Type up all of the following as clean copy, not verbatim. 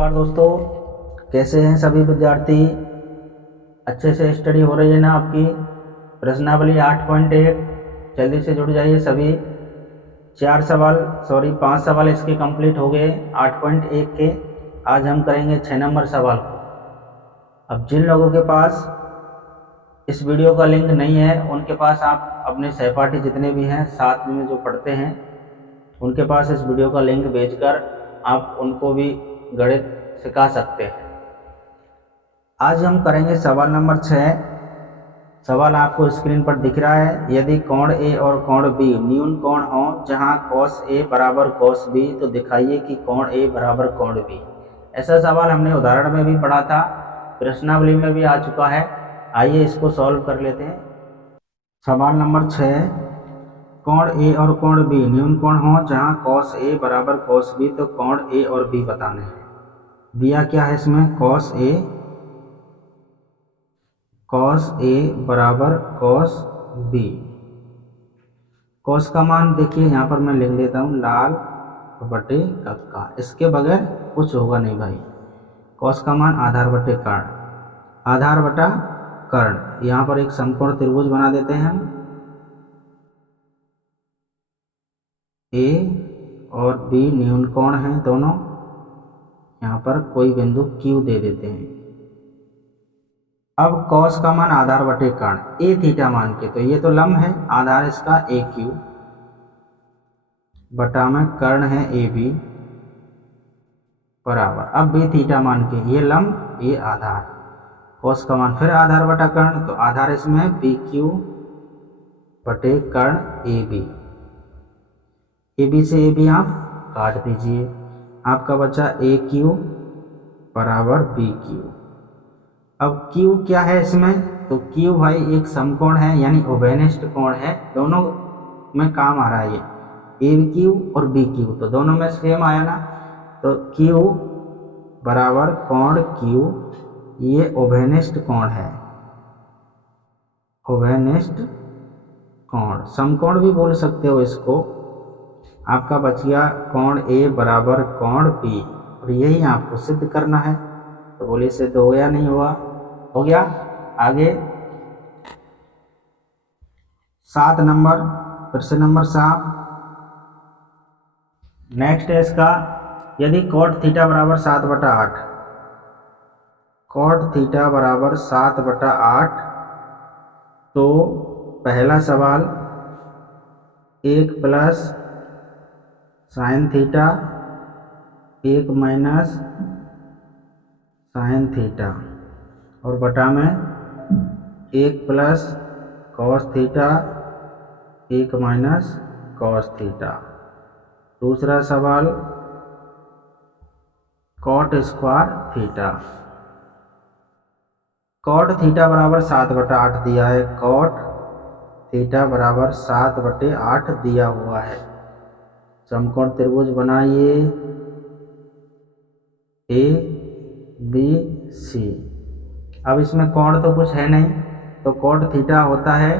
नमस्कार दोस्तों, कैसे हैं सभी विद्यार्थी। अच्छे से स्टडी हो रही है ना आपकी। प्रश्नावली 8.1 जल्दी से जुड़ जाइए सभी। 5 सवाल इसके कंप्लीट हो गए 8.1 के। आज हम करेंगे 6 नंबर सवाल को। अब जिन लोगों के पास इस वीडियो का लिंक नहीं है उनके पास आप अपने सहपाठी जितने भी हैं साथ में जो पढ़ते हैं उनके पास इस वीडियो का लिंक भेजकर आप उनको भी गणित सिखा सकते हैं। आज हम करेंगे सवाल नंबर 6। सवाल आपको स्क्रीन पर दिख रहा है। यदि कोण ए और कोण बी न्यून कोण हो जहां cos ए बराबर cos बी तो दिखाइए कि कोण ए बराबर कोण बी। ऐसा सवाल हमने उदाहरण में भी पढ़ा था, प्रश्नावली में भी आ चुका है। आइए इसको सॉल्व कर लेते हैं। सवाल नंबर 6, कोण ए और कोण बी न्यून कोण हो जहां cos ए बराबर cos बी तो कोण ए और बी बताने हैं। दिया क्या है इसमें, cos ए बराबर cos बी। cos का मान देखिए यहाँ पर मैं लिख देता हूँ लाल बटे कक्का, इसके बगैर कुछ होगा नहीं भाई। cos का मान आधार बटे कर्ण, आधार बटा कर्ण। यहाँ पर एक समकोण त्रिभुज बना देते हैं हम। ए और बी न्यून कोण हैं दोनों। यहाँ पर कोई बिंदु Q दे देते हैं। अब cos का मान आधार बटे कर्ण ए थीटा मान के, तो ये तो लंब है, आधार इसका AQ बटा में कर्ण है AB बराबर। अब बी थीटा मान के, ये लंब ये आधार, cos का मान फिर आधार बटा कर्ण, तो आधार इसमें BQ बटे कर्ण AB से AB आप काट दीजिए, आपका बचा AQ बराबर BQ। अब Q क्या है इसमें, तो Q भाई एक समकोण है यानी उभयनिष्ठ कोण है, दोनों में काम आ रहा है ये AQ और BQ, तो दोनों में सेम आया ना। तो Q बराबर कोण Q, ये उभयनिष्ठ कोण है, उभयनिष्ठ कोण, समकोण भी बोल सकते हो इसको। आपका बच गया कोण ए बराबर कोण बी, और यही आपको सिद्ध करना है। तो बोलिए सिद्ध हो गया नहीं हुआ, हो गया। आगे 7 नंबर, फिर से नंबर 7 नेक्स्ट है इसका। यदि cot थीटा बराबर 7/8, cot थीटा बराबर 7/8, तो पहला सवाल 1 plus sine theta 1 minus sine theta, और बटा में 1 plus cos theta 1 minus cos theta. दूसरा सवाल cot square theta, cot theta बराबर 7/8 दिया है, कॉट थीटा बराबर 7/8 दिया हुआ है। समकोण त्रिभुज बनाइए ABC। अब इसमें कोण तो कुछ है नहीं, तो कॉट थीटा होता है,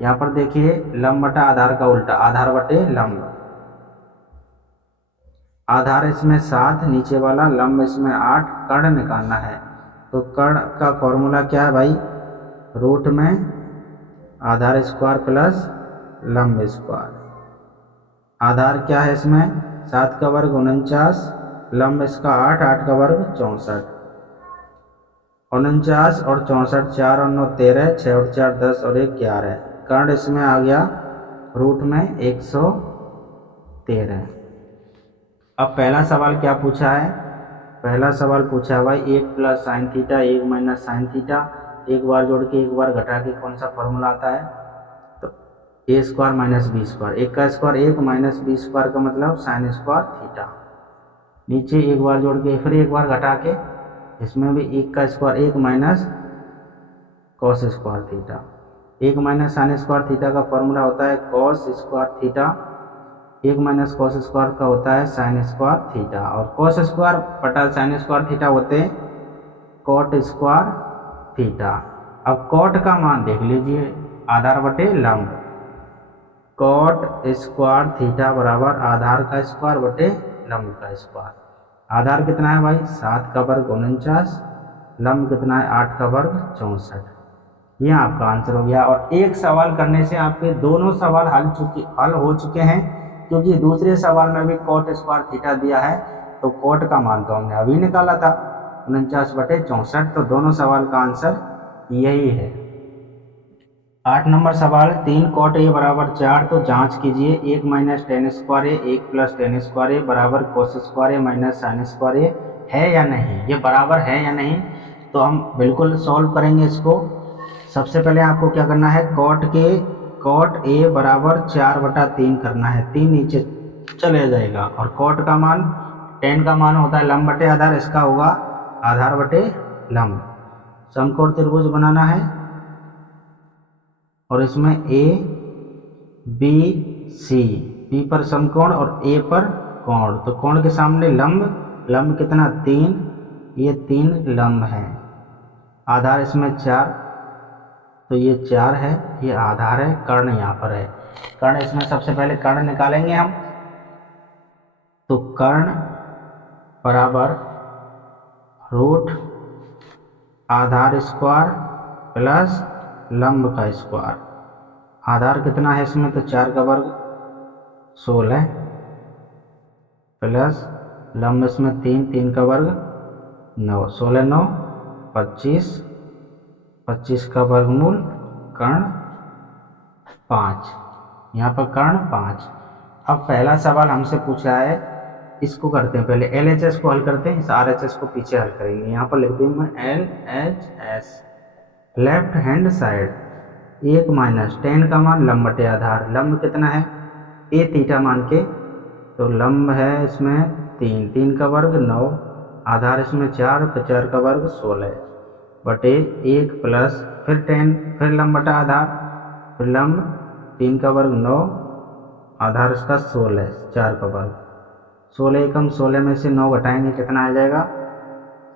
यहाँ पर देखिए लंब बटा आधार का उल्टा, आधार बटे लंब। आधार इसमें 7, नीचे वाला लंब इसमें 8, कर्ण निकालना है। तो कर्ण का फॉर्मूला क्या है भाई, रूट में आधार स्क्वायर प्लस लंब स्क्वायर। आधार क्या है इसमें 7 का वर्ग 49, लंब इसका 8, 8 का वर्ग 64, 49 और 64, 4 और 9 13, 6 और 4 10 और 1 11। कर्ण इसमें आ गया रूट में 113। अब पहला सवाल क्या पूछा है, पहला सवाल पूछा है भाई 1 plus sine theta 1 minus sine theta, एक बार जोड़ के एक बार घटा के कौन सा फॉर्मूला आता है, तो ए स्क्वायर माइनस बी स्क्वायर, 1 का स्क्वायर 1 माइनस बी स्क्वायर का मतलब साइन स्क्वायर थीटा। नीचे एक बार जोड़ के फिर एक बार घटा के, इसमें भी 1 का square 1 minus cos square theta. 1 minus sine square theta का फॉर्मूला होता है cos square theta, 1 minus cos square का होता है साइन स्क्वायर थीटा, और कॉस स्क्वायर बटा साइन स्क्वायर थीटा होते हैं कॉट स्क्वायर थीटा। अब कॉट का मान देख लीजिए, आधार बटे लंब, कॉट स्क्वायर थीटा बराबर आधार का स्क्वायर बटे लंब का स्क्वायर। आधार कितना है भाई 7 का वर्ग 49, लंब कितना है 8 का वर्ग 64। ये आपका आंसर हो गया। और एक सवाल करने से आपके दोनों सवाल हल हो चुके हैं, क्योंकि दूसरे सवाल में भी cot स्क्वायर थीटा दिया है, तो cot का मान तो हमने अभी निकाला था 49/64, तो दोनों सवाल का आंसर यही है। 8 नंबर सवाल 3 cot a बराबर 4, तो जांच कीजिए 1 माइनस टेन स्क्वायर ए 1 प्लस टेन स्क्वायर ए बराबर कोस स्क्वायर ए माइनस साइन स्क्वायर ए है या नहीं, ये बराबर है या नहीं। तो हम बिल्कुल सॉल्व करेंगे इसको। सबसे पहले आपको क्या करना है, cot a बराबर 4/3 करना है, 3 नीचे चले जाएगा, और cot का मान 10 का मान होता है लंब बटे आधार, इसका होगा आधार बटे लंब। समकोण त्रिभुज बनाना है और इसमें ए बी सी, बी पर समकोण और ए पर कोण, तो कोण के सामने लंब, लंब कितना 3, ये 3 लंब है। आधार इसमें 4, तो ये 4 है, ये आधार है। कर्ण यहाँ पर है, कर्ण इसमें सबसे पहले कर्ण निकालेंगे हम। तो कर्ण बराबर रूट आधार स्क्वायर प्लस लंब का स्क्वायर। आधार कितना है इसमें, तो 4 का वर्ग 16 प्लस लंब इसमें 3 का वर्ग 9, 16 9 25, 25 का वर्गमूल कर्ण 5, यहाँ पर कर्ण 5। अब पहला सवाल हमसे पूछा है, इसको करते हैं पहले, LHS को हल करते हैं, इस RHS को पीछे हल करेंगे। यहाँ पर लिख दूँ मैं LHS, left hand side 1 minus ten का मान लंब बटे आधार, लंब कितना है ए थीटा मान के, तो लंब है इसमें 3 का वर्ग 9, आधार इसमें 4, तो 4 का वर्ग 16 बटे 1 प्लस फिर 10, फिर लंब बटा आधार, फिर लंब 3 का वर्ग 9, आधार इसका 16, 4 का वर्ग 16 एकम 16 में से 9 घटाएंगे कितना आ जाएगा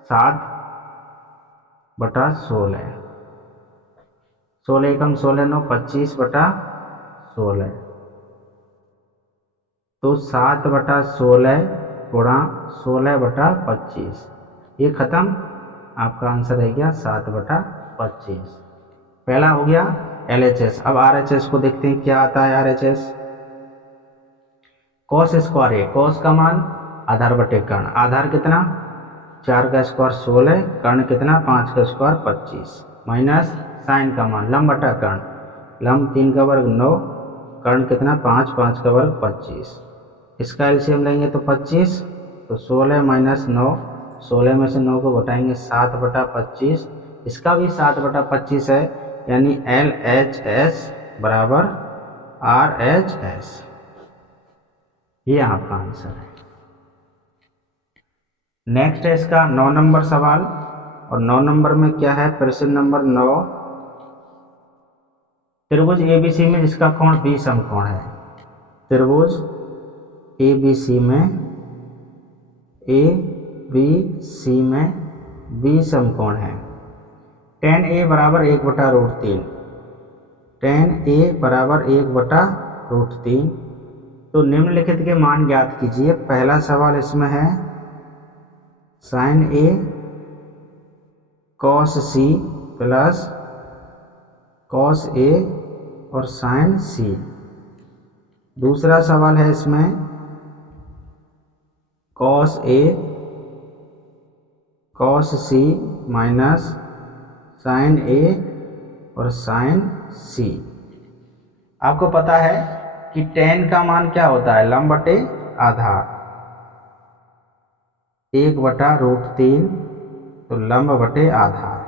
7/16, 16 एकम 16 9 25/16, तो 7/16 गुणा 16/25, ये खत्म, आपका आंसर है गया 7/25। पहला हो गया LHS। अब RHS को देखते हैं क्या आता है। RHS cos स्क्वायर है, cos का मान आधार बटे कर्ण, आधार कितना 4 का स्क्वायर 16, कर्ण कितना 5 का स्क्वायर 25, माइनस साइन का मान लंब बटा कर्ण, लंब 3 का वर्ग 9, कर्ण कितना 5, 5 का वर्ग 25, इसका एलसीएम लेंगे तो 25, तो 16 माइनस 9, 16 में से 9 को घटाएंगे 7/25, इसका भी 7/25 है, यानी LHS बराबर RHS, ये आपका आंसर है। नेक्स्ट है इसका 9 नंबर सवाल, और 9 नंबर में क्या है, प्रश्न नंबर 9, त्रिभुज ABC में जिसका कोण B समकोण है, त्रिभुज ABC में B समकोण है, tan A बराबर 1/√3, tan A बराबर 1/√3, तो निम्नलिखित के मान ज्ञात कीजिए। पहला सवाल इसमें है sin A cos C plus cos A और sin C। दूसरा सवाल है इसमें cos A cos C minus sin A और sin C। आपको पता है कि tan का मान क्या होता है, लंब बटे आधार, 1/√3, तो लंब बटे आधार।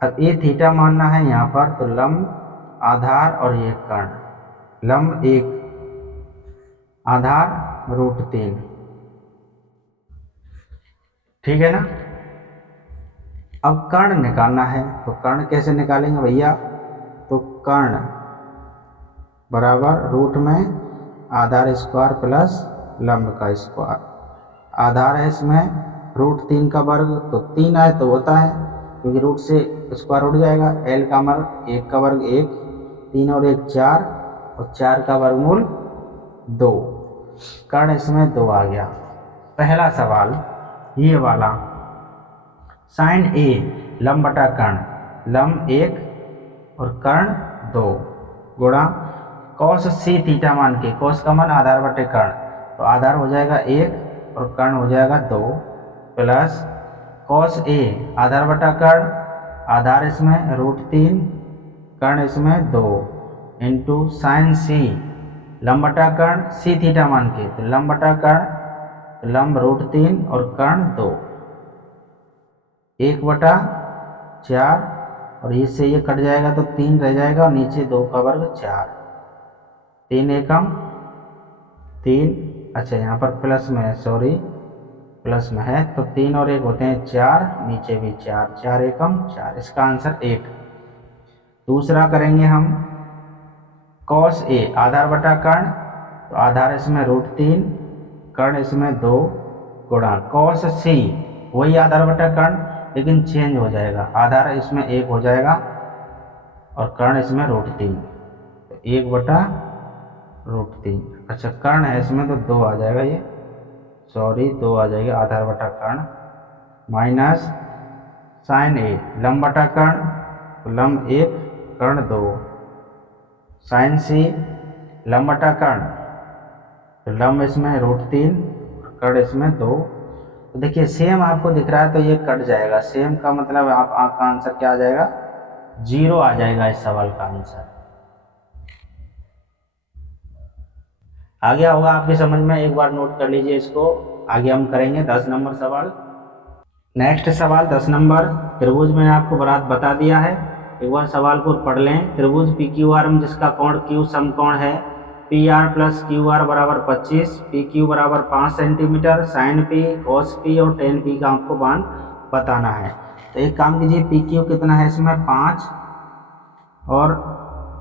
अब ये थीटा मानना है यहाँ पर, तो लंब आधार और ये कर्ण, लंब 1 आधार √3, ठीक है ना। अब कर्ण निकालना है, तो कर्ण कैसे निकालेंगे भैया, तो कर्ण बराबर रूट में आधार स्क्वायर प्लस लंब का स्क्वायर, आधार है इसमें √3 का वर्ग, तो 3 आए तो होता है, क्योंकि रूट से स्क्वायर उठ जाएगा, L का वर्ग 1 का वर्ग 1, 3 और 1 4, और 4 का वर्गमूल 2, कर्ण इसमें 2 आ गया। पहला सवाल ये वाला साइन ए लंब बटा कर्ण, लंब 1 और कर्ण 2 गुणा कॉस सी थीटा मान के, कॉस का मान आधार बटे कर्ण, तो आधार हो जाएगा 1 और कर्ण हो जाएगा 2 प्लस कॉस ए आधार बटा कर्ण, आधार इसमें √3 कर्ण इसमें 2 इंटू साइन सी लंब बटा कर्ण सी थीटा मान के, तो लंब बटा कर्ण लंब √3 और कर्ण 2 1/4 और इससे ये कट जाएगा तो 3 रह जाएगा और नीचे 2 का वर्ग 4, 3 एकम 3, अच्छा यहाँ पर प्लस में है, सॉरी प्लस में है, तो 3 और 1 होते हैं 4, नीचे भी 4, 4 एकम 4, इसका आंसर 1। दूसरा करेंगे हम कॉस ए आधार बटा कर्ण, तो आधार इसमें √3 कर्ण इसमें 2 गुणा कॉस सी वही आधार बटा कर्ण लेकिन चेंज हो जाएगा, आधार इसमें 1 हो जाएगा और कर्ण इसमें √3, तो 1/√3, अच्छा कर्ण है इसमें तो 2 आ जाएगा, ये सॉरी 2 आ जाएगा आधार बटा कर्ण माइनस साइन ए लंब बटा कर्ण, तो लंब 1 कर्ण 2 साइन सी लंब बटा कर्ण, तो लंब इसमें √3 कर्ण इसमें 2, तो देखिए सेम आपको दिख रहा है तो ये कट जाएगा, सेम का मतलब आपका आंसर क्या आ जाएगा 0 आ जाएगा इस सवाल का आंसर। आ गया होगा आपके समझ में, एक बार नोट कर लीजिए इसको। आगे हम करेंगे 10 नंबर सवाल। नेक्स्ट सवाल 10 नंबर, त्रिभुज मैंने आपको बता दिया है, एक बार सवाल को पढ़ लें। त्रिभुज PQR में जिसका कोण Q समकोण है, PR + QR बराबर 25, PQ बराबर 5 centimetre, sine P cos P और tan P का आपको मान बताना है। तो एक काम कीजिए, PQ कितना है इसमें 5 और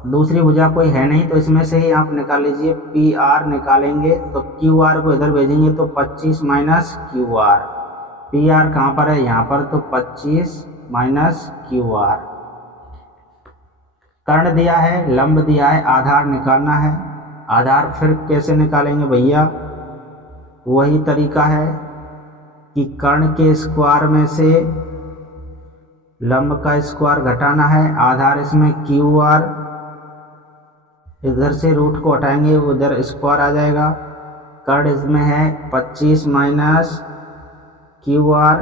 दूसरी भुजा कोई है नहीं तो इसमें से ही आप निकाल लीजिए, PR निकालेंगे तो QR को इधर भेजेंगे तो 25 माइनस QR, PR कहाँ पर है यहाँ पर, तो 25 माइनस QR। कर्ण दिया है, लंब दिया है, आधार निकालना है। आधार फिर कैसे निकालेंगे भैया, वही तरीका है कि कर्ण के स्क्वायर में से लंब का स्क्वायर घटाना है, आधार इसमें QR, इधर से रूट को हटाएंगे उधर स्क्वायर आ जाएगा, कर्ण इसमें है 25 माइनस QR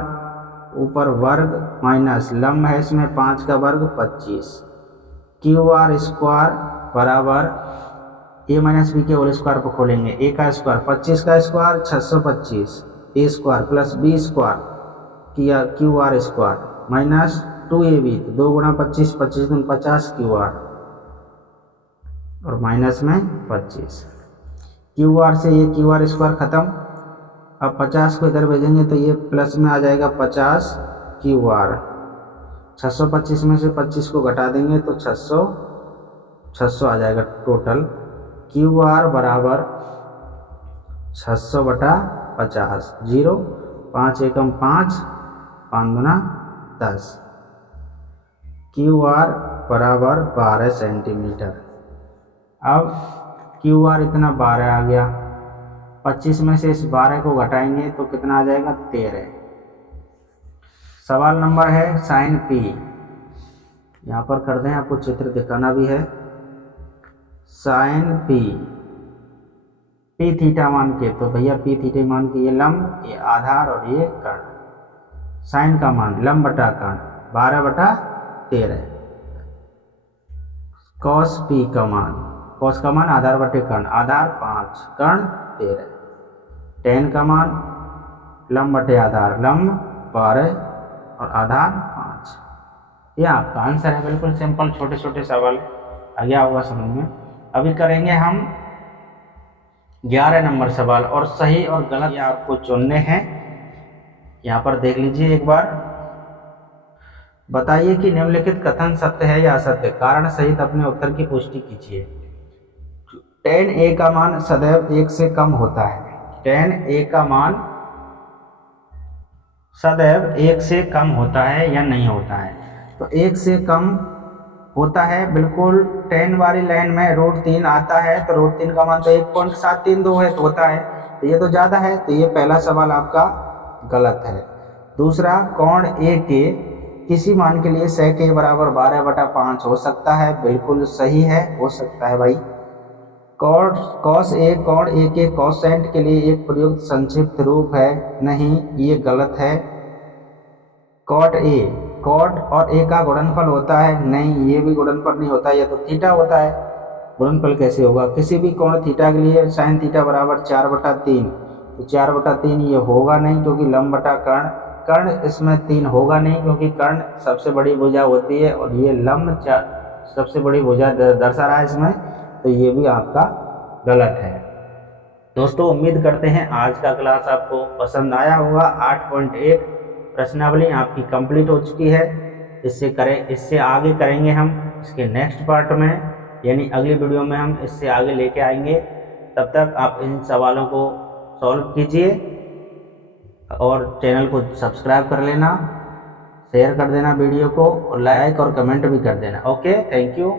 ऊपर वर्ग माइनस लंब है इसमें 5 का वर्ग 25, QR स्क्वायर बराबर a माइनस बी के होल स्क्वायर को खोलेंगे, a का स्क्वायर 25 का square 625, a square plus b square किया QR स्क्वायर माइनस 2ab, 2 गुणा 25, 25 दूनी 50 QR और माइनस में 25, QR से ये QR स्क्वायर खत्म। अब 50 को इधर भेजेंगे तो ये प्लस में आ जाएगा 50 QR, 625 में से 25 को घटा देंगे तो 600 आ जाएगा टोटल। QR बराबर 600/50, 0 5 एकम 5, 5 दूना 10, QR बराबर 12 सेंटीमीटर। अब QR इतना 12 आ गया, 25 में से इस 12 को घटाएंगे तो कितना आ जाएगा 13। सवाल नंबर है साइन P, यहाँ पर कर दें, आपको चित्र दिखाना भी है। साइन P थीटा मान के, तो भैया P थीटा मान के ये लंब, ये आधार और ये कर्ण, साइन का मान लंब बटा कर्ण 12/13, कॉस P का मान, कॉस का मान आधार बटे कर्ण, आधार 5 कर्ण 13, tan का मान लंब बटे आधार, लंब 12 और आधार 5। ये आपका आंसर है, बिल्कुल सिंपल छोटे छोटे सवाल आ गया होगा समझ में। अभी करेंगे हम 11 नंबर सवाल, और सही और गलत ये आपको चुनने हैं। यहाँ पर देख लीजिए एक बार, बताइए कि निम्नलिखित कथन सत्य है या असत्य, कारण सहित अपने उत्तर की पुष्टि कीजिए। tan A का मान सदैव 1 से कम होता है, tan A का मान सदैव 1 से कम होता है या नहीं होता है, तो 1 से कम होता है बिल्कुल। tan वाली लाइन में √3 आता है तो √3 का मान तो 1.732 है तो होता है, तो ये तो ज़्यादा है, तो ये पहला सवाल आपका गलत है। दूसरा, कोण ए के किसी मान के लिए sec a बराबर 12/5 हो सकता है, बिल्कुल सही है, हो सकता है भाई। cos a कोण a के कोसेंट के लिए एक प्रयुक्त संक्षिप्त रूप है, नहीं, ये गलत है। cot a cot और a का गुणनफल होता है, नहीं, ये भी गुणनफल नहीं होता, ये तो थीटा होता है, गुणनफल कैसे होगा। किसी भी कोण थीटा के लिए sin थीटा बराबर 4/3, तो 4/3 ये होगा नहीं, क्योंकि लंब बटा कर्ण, कर्ण इसमें 3 होगा नहीं, क्योंकि कर्ण सबसे बड़ी भुजा होती है और ये लंब सबसे बड़ी भुजा दर्शा रहा है इसमें, तो ये भी आपका गलत है। दोस्तों, उम्मीद करते हैं आज का क्लास आपको पसंद आया होगा। 8.1 प्रश्नावली आपकी कंप्लीट हो चुकी है। इससे आगे करेंगे हम इसके नेक्स्ट पार्ट में, यानी अगली वीडियो में हम इससे आगे लेके आएंगे। तब तक आप इन सवालों को सॉल्व कीजिए और चैनल को सब्सक्राइब कर लेना, शेयर कर देना वीडियो को, और लाइक और कमेंट भी कर देना। Okay, thank you.